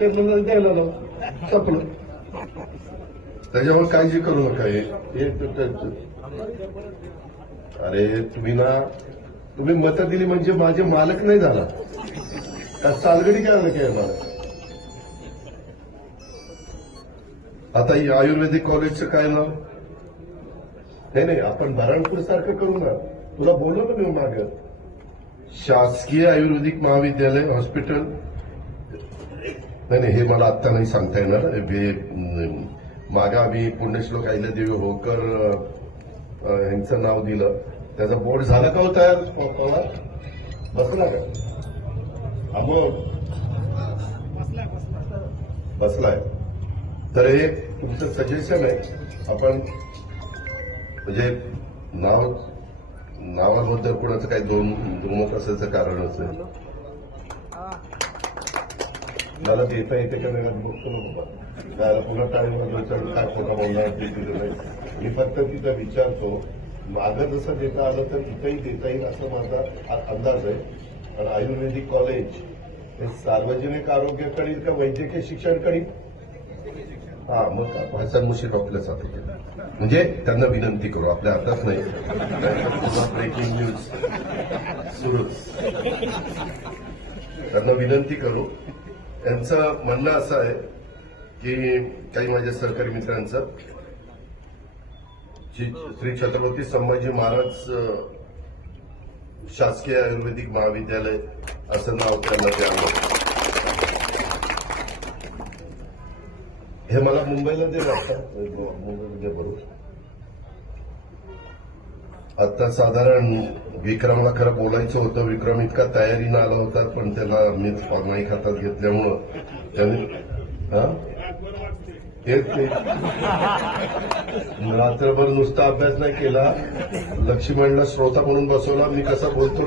द्यायला लाव संपलं. त्याच्यावर काळजी करू नका. अरे तुम्ही मतं दिली म्हणजे माझे मालक नाही झाला का? सालगडी काय काय मला. आता ही आयुर्वेदिक कॉलेजचं काय नाव? नाही आपण बऱ्हाणपूर सारखं करू ना. तुला बोललो ना मी मागं, शासकीय आयुर्वेदिक महाविद्यालय हॉस्पिटल. नाही हे मला आत्ता नाही सांगता येणार. मागा आम्ही पुण्यश्लोक अहिल्यादेवी होळकर यांचं नाव दिलं. त्याचा बोर्ड झाला का हो तयार? बसला का? मग बसलाय. तर हे तुमचं सजेशन आहे. आपण म्हणजे नावाबद्दल कोणाचं काही दुमत असायचं कारण असेल. मला देता येते का नाही बघतो ना बाबा. त्याला पुन्हा टाळीवर काय खोटा बोलणार ते दिलं नाही. मी फक्त तिथं विचारतो, मागं जसं देता आलं तर इथंही देता येईल असं माझा अंदाज आहे. कारण आयुर्वेदिक कॉलेज हे सार्वजनिक आरोग्याकडील का वैद्यकीय शिक्षणाकडील? मग भाषण मुशीफ आपल्याच हातात आहे. म्हणजे त्यांना विनंती करू, आपल्या हातात नाही. ब्रेकिंग न्यूज सुरूच. त्यांना विनंती करू. यांचं म्हणणं असं आहे की काही माझ्या सहकारी मित्रांचं, श्री छत्रपती संभाजी महाराज शासकीय आयुर्वेदिक महाविद्यालय असं नाव त्यांना द्यावं. हे मला मुंबईला दे वाटतं. मुंबईला दे बरोबर. आता साधारण विक्रमला खरं बोलायचं होतं. विक्रम इतका तयारीनं आला होता, पण त्याला मीच माईक हातात घेतल्यामुळं त्यांनी रात्रभर नुसता अभ्यास नाही केला. लक्ष्मणला श्रोता म्हणून बसवला. मी कसा बोलतो